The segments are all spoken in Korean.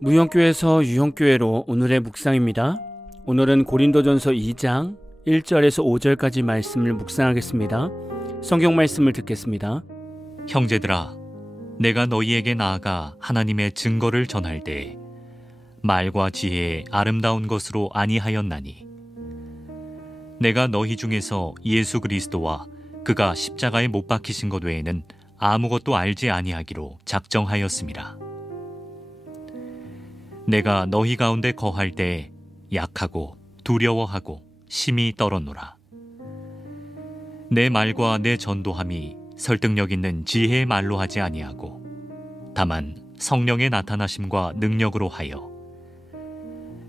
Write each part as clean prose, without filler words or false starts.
무형교회에서 유형교회로 오늘의 묵상입니다. 오늘은 고린도전서 2장 1절에서 5절까지 말씀을 묵상하겠습니다. 성경 말씀을 듣겠습니다. 형제들아, 내가 너희에게 나아가 하나님의 증거를 전할 때 말과 지혜에 아름다운 것으로 아니하였나니 내가 너희 중에서 예수 그리스도와 그가 십자가에 못 박히신 것 외에는 아무것도 알지 아니하기로 작정하였음이라. 내가 너희 가운데 거할 때 약하고 두려워하고 심히 떨었노라. 내 말과 내 전도함이 설득력 있는 지혜의 말로 하지 아니하고 다만 성령의 나타나심과 능력으로 하여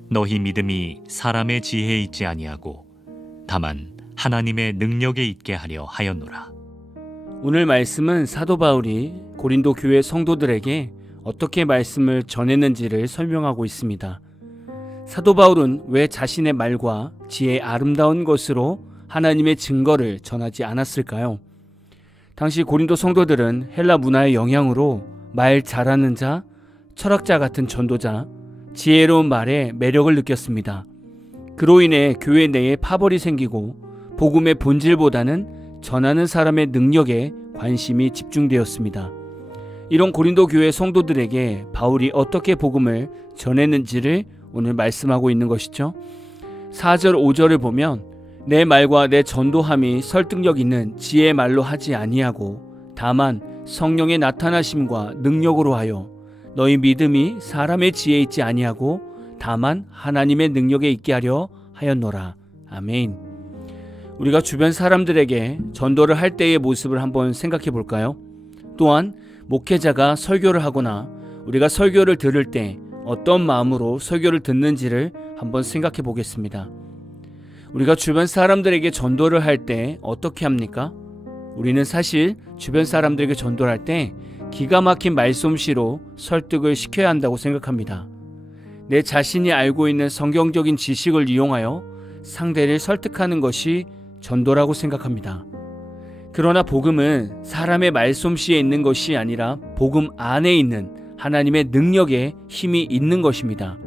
너희 믿음이 사람의 지혜에 있지 아니하고 다만 하나님의 능력에 있게 하려 하였노라. 오늘 말씀은 사도 바울이 고린도 교회 성도들에게 어떻게 말씀을 전했는지를 설명하고 있습니다. 사도 바울은 왜 자신의 말과 지혜의 아름다운 것으로 하나님의 증거를 전하지 않았을까요? 당시 고린도 성도들은 헬라 문화의 영향으로 말 잘하는 자, 철학자 같은 전도자, 지혜로운 말에 매력을 느꼈습니다. 그로 인해 교회 내에 파벌이 생기고 복음의 본질보다는 전하는 사람의 능력에 관심이 집중되었습니다. 이런 고린도 교회 성도들에게 바울이 어떻게 복음을 전했는지를 오늘 말씀하고 있는 것이죠. 4절 5절을 보면 내 말과 내 전도함이 설득력 있는 지혜의 말로 하지 아니하고 다만 성령의 나타나심과 능력으로 하여 너희 믿음이 사람의 지혜에 있지 아니하고 다만 하나님의 능력에 있게 하려 하였노라. 아멘. 우리가 주변 사람들에게 전도를 할 때의 모습을 한번 생각해 볼까요? 또한 목회자가 설교를 하거나 우리가 설교를 들을 때 어떤 마음으로 설교를 듣는지를 한번 생각해 보겠습니다. 우리가 주변 사람들에게 전도를 할 때 어떻게 합니까? 우리는 사실 주변 사람들에게 전도를 할 때 기가 막힌 말솜씨로 설득을 시켜야 한다고 생각합니다. 내 자신이 알고 있는 성경적인 지식을 이용하여 상대를 설득하는 것이 전도라고 생각합니다. 그러나 복음은 사람의 말솜씨에 있는 것이 아니라 복음 안에 있는 하나님의 능력에 힘이 있는 것입니다.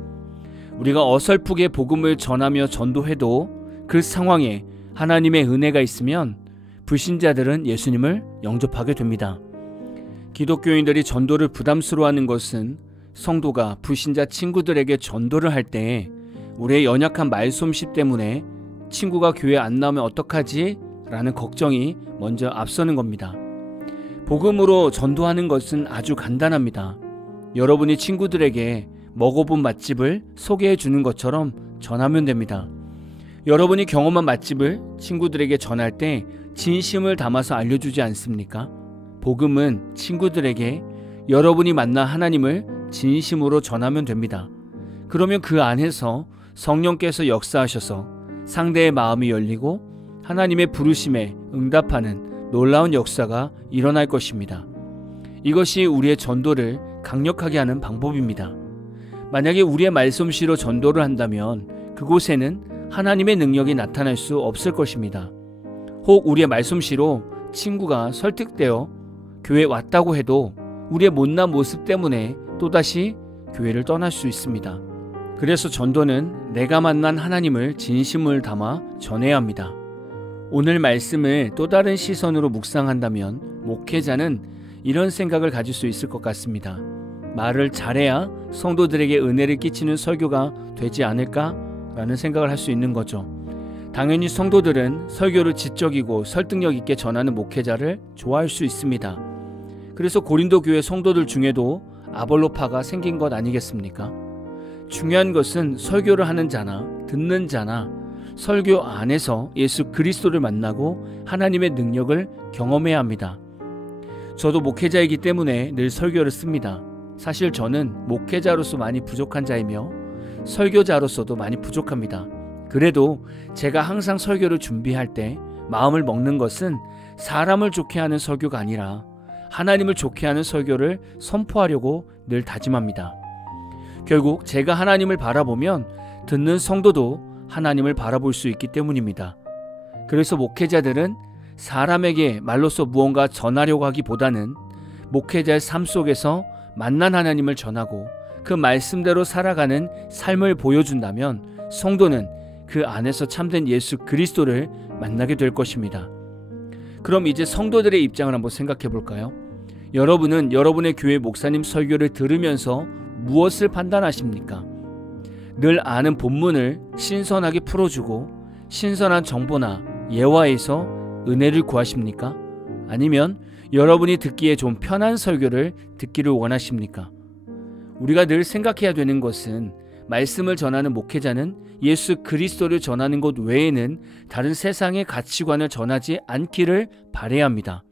우리가 어설프게 복음을 전하며 전도해도 그 상황에 하나님의 은혜가 있으면 불신자들은 예수님을 영접하게 됩니다. 기독교인들이 전도를 부담스러워하는 것은 성도가 불신자 친구들에게 전도를 할 때 우리의 연약한 말솜씨 때문에 친구가 교회 안 나오면 어떡하지? 라는 걱정이 먼저 앞서는 겁니다. 복음으로 전도하는 것은 아주 간단합니다. 여러분이 친구들에게 먹어본 맛집을 소개해 주는 것처럼 전하면 됩니다. 여러분이 경험한 맛집을 친구들에게 전할 때 진심을 담아서 알려주지 않습니까? 복음은 친구들에게 여러분이 만난 하나님을 진심으로 전하면 됩니다. 그러면 그 안에서 성령께서 역사하셔서 상대의 마음이 열리고 하나님의 부르심에 응답하는 놀라운 역사가 일어날 것입니다. 이것이 우리의 전도를 강력하게 하는 방법입니다. 만약에 우리의 말솜씨로 전도를 한다면 그곳에는 하나님의 능력이 나타날 수 없을 것입니다. 혹 우리의 말솜씨로 친구가 설득되어 교회에 왔다고 해도 우리의 못난 모습 때문에 또다시 교회를 떠날 수 있습니다. 그래서 전도는 내가 만난 하나님을 진심을 담아 전해야 합니다. 오늘 말씀을 또 다른 시선으로 묵상한다면 목회자는 이런 생각을 가질 수 있을 것 같습니다. 말을 잘해야 성도들에게 은혜를 끼치는 설교가 되지 않을까라는 생각을 할 수 있는 거죠. 당연히 성도들은 설교를 지적이고 설득력 있게 전하는 목회자를 좋아할 수 있습니다. 그래서 고린도 교회 성도들 중에도 아볼로파가 생긴 것 아니겠습니까? 중요한 것은 설교를 하는 자나 듣는 자나 설교 안에서 예수 그리스도를 만나고 하나님의 능력을 경험해야 합니다. 저도 목회자이기 때문에 늘 설교를 씁니다. 사실 저는 목회자로서 많이 부족한 자이며 설교자로서도 많이 부족합니다. 그래도 제가 항상 설교를 준비할 때 마음을 먹는 것은 사람을 좋게 하는 설교가 아니라 하나님을 좋게 하는 설교를 선포하려고 늘 다짐합니다. 결국 제가 하나님을 바라보면 듣는 성도도 하나님을 바라볼 수 있기 때문입니다. 그래서 목회자들은 사람에게 말로써 무언가 전하려고 하기보다는 목회자의 삶 속에서 만난 하나님을 전하고 그 말씀대로 살아가는 삶을 보여준다면 성도는 그 안에서 참된 예수 그리스도를 만나게 될 것입니다. 그럼 이제 성도들의 입장을 한번 생각해 볼까요? 여러분은 여러분의 교회 목사님 설교를 들으면서 무엇을 판단하십니까? 늘 아는 본문을 신선하게 풀어주고 신선한 정보나 예화에서 은혜를 구하십니까? 아니면 여러분이 듣기에 좀 편한 설교를 듣기를 원하십니까? 우리가 늘 생각해야 되는 것은 말씀을 전하는 목회자는 예수 그리스도를 전하는 것 외에는 다른 세상의 가치관을 전하지 않기를 바라야 합니다.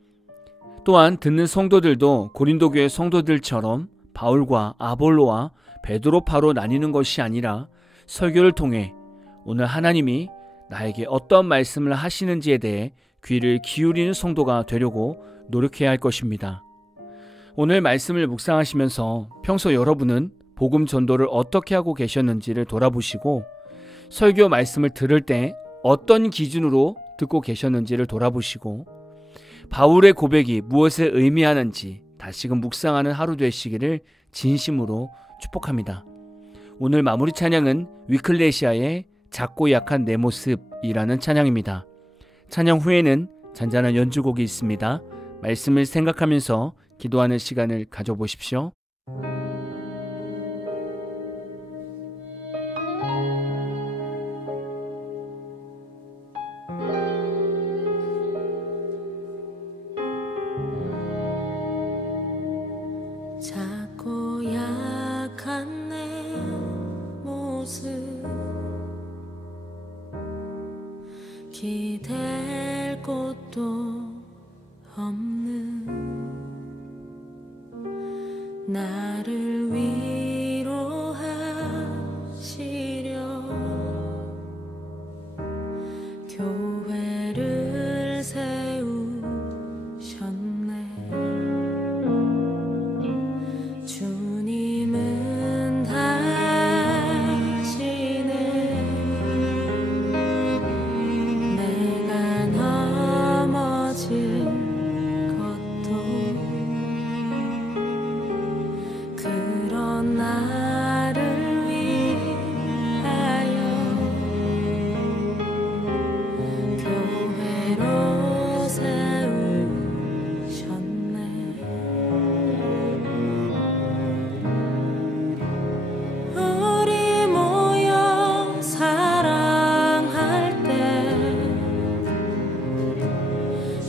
또한 듣는 성도들도 고린도 교회 성도들처럼 바울과 아볼로와 베드로 파로 나뉘는 것이 아니라 설교를 통해 오늘 하나님이 나에게 어떤 말씀을 하시는지에 대해 귀를 기울이는 성도가 되려고 노력해야 할 것입니다. 오늘 말씀을 묵상하시면서 평소 여러분은 복음 전도를 어떻게 하고 계셨는지를 돌아보시고 설교 말씀을 들을 때 어떤 기준으로 듣고 계셨는지를 돌아보시고 바울의 고백이 무엇을 의미하는지 다시금 묵상하는 하루 되시기를 진심으로 축복합니다. 오늘 마무리 찬양은 위클레시아의 작고 약한 내 모습이라는 찬양입니다. 찬양 후에는 잔잔한 연주곡이 있습니다. 말씀을 생각하면서 기도하는 시간을 가져보십시오. 작고 약한 내 모습 기댈 곳도 없는 나를 위로하시려 교회를 세우셨네. 주님은 다시는 내가 넘어질 것도 그런 나를 위하여 교회로 세우셨네. 우리 모여 사랑할 때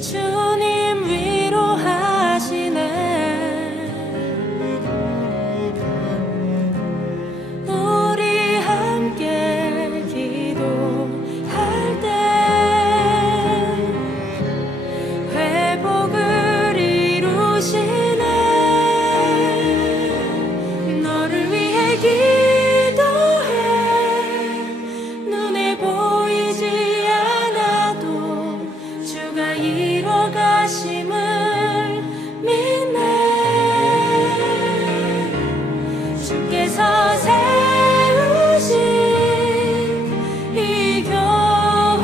주님 위로하시네. 우리 함께 기도할 때 회복을 이루시네. 너를 위해 기도해. 눈에 보이지 않아도 주가 이뤄가심을 믿네. 주께서 세우신 이 교회와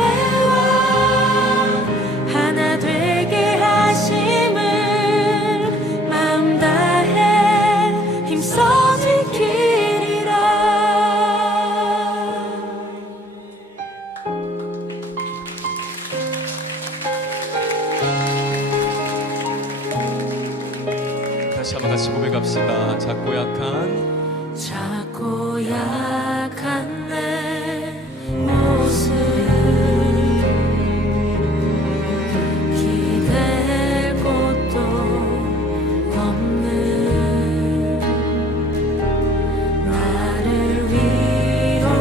하나 되게 하심을 마음 다해 힘써 지키리라. 다시 한번 같이 고백합시다. 작고 약한 내 모습 기댈 곳도 없는 나를 위로하시려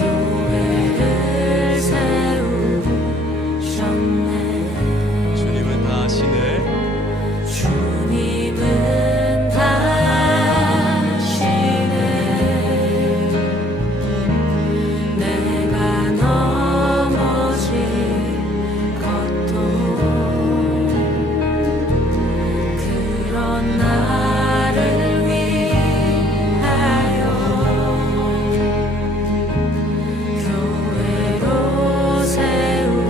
교회를 세우셨네. 주님은 다 아시네. 주님은 다시네 내가 넘어질 것도 그런 나를 위하여 교회로 세우셨네.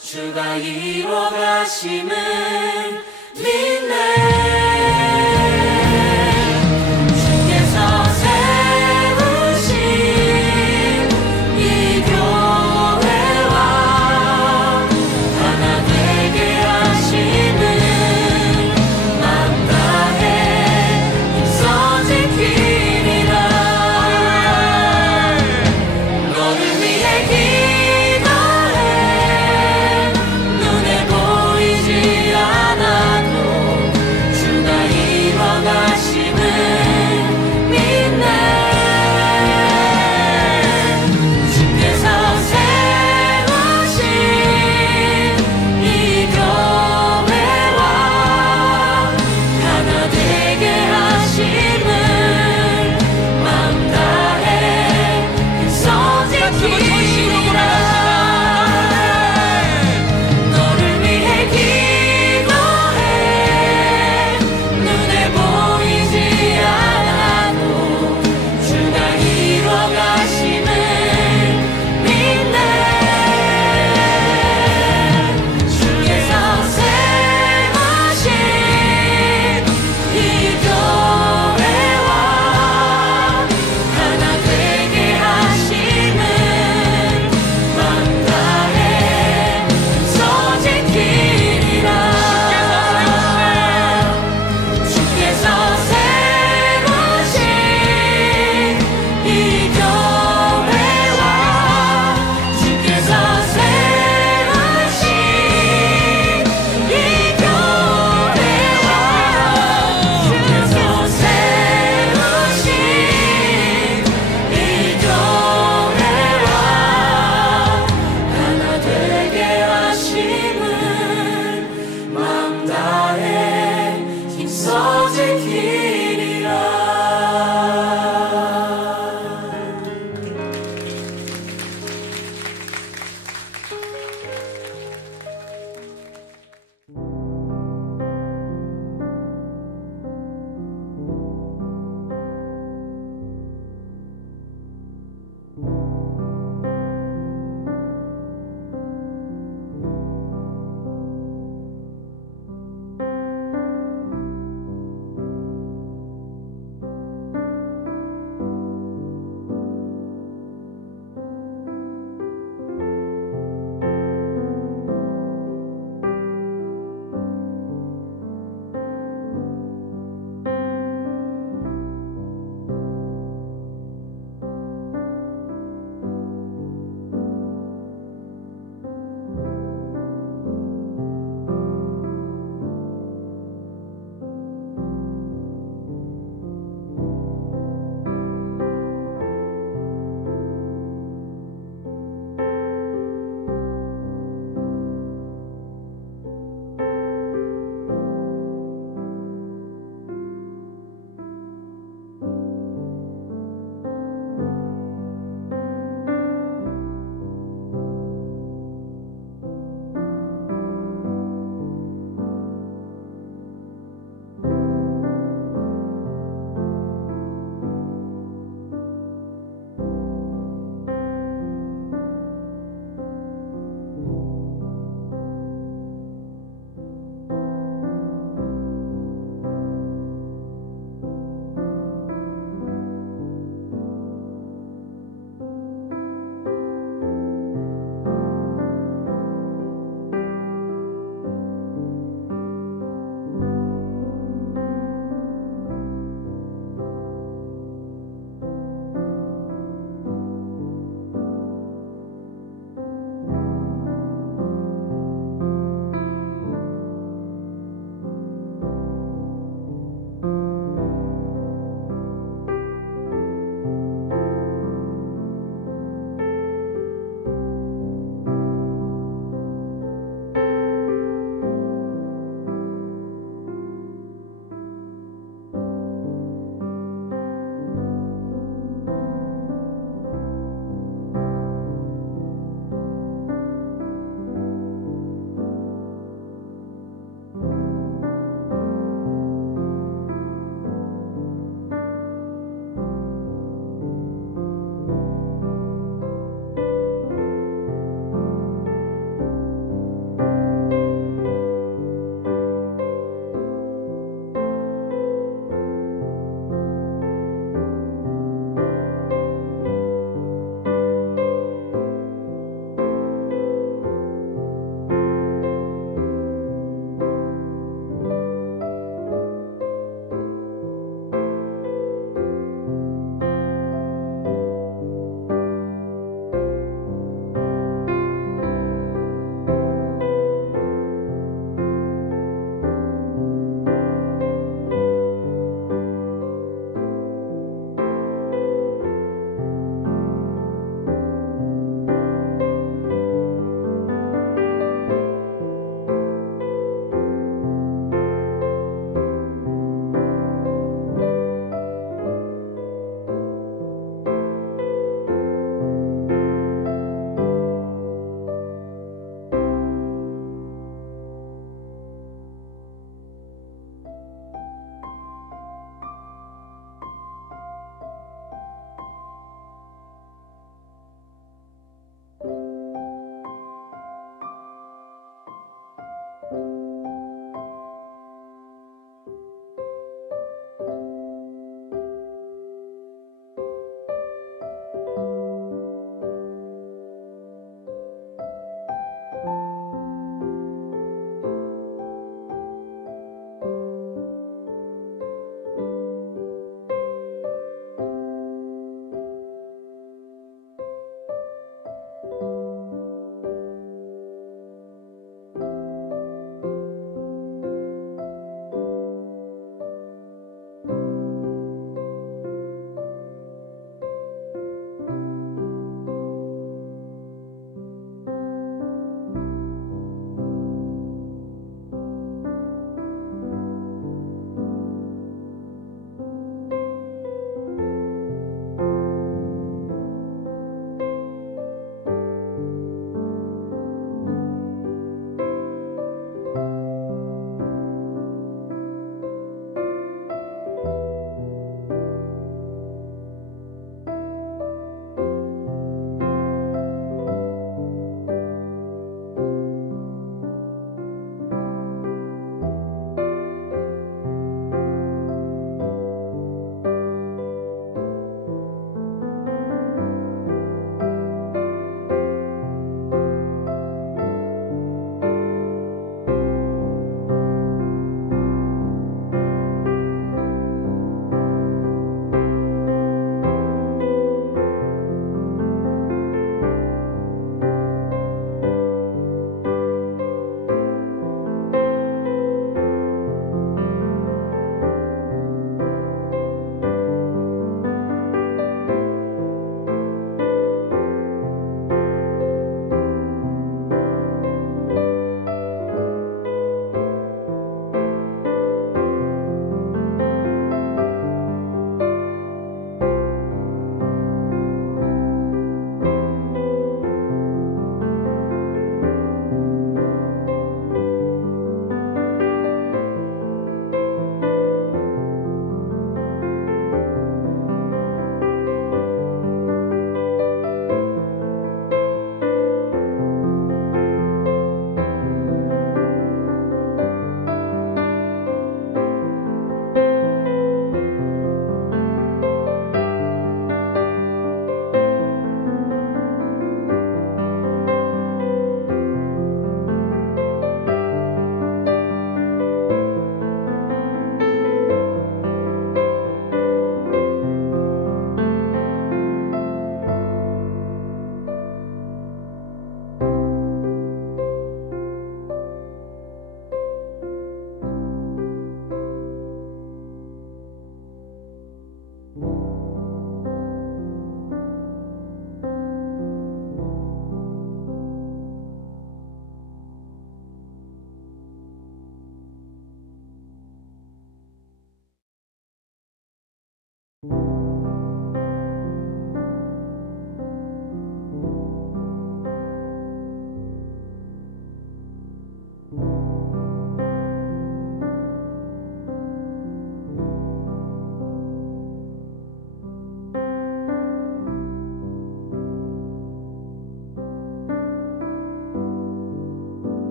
주가 이루어 가심을 믿네. 주께서 세우신 이 교회와 하나 되게 하심을 맘 다해 힘써 지키리라. 너를 위해 기도해. 눈에 보이지 않아도 주가